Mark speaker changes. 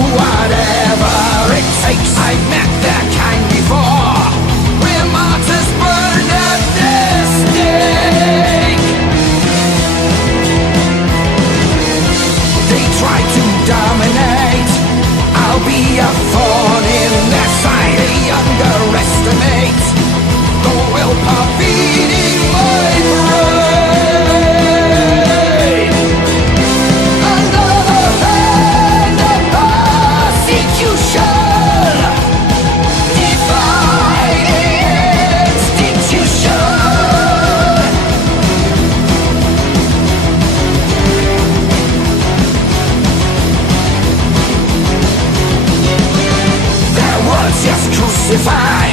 Speaker 1: I'll do just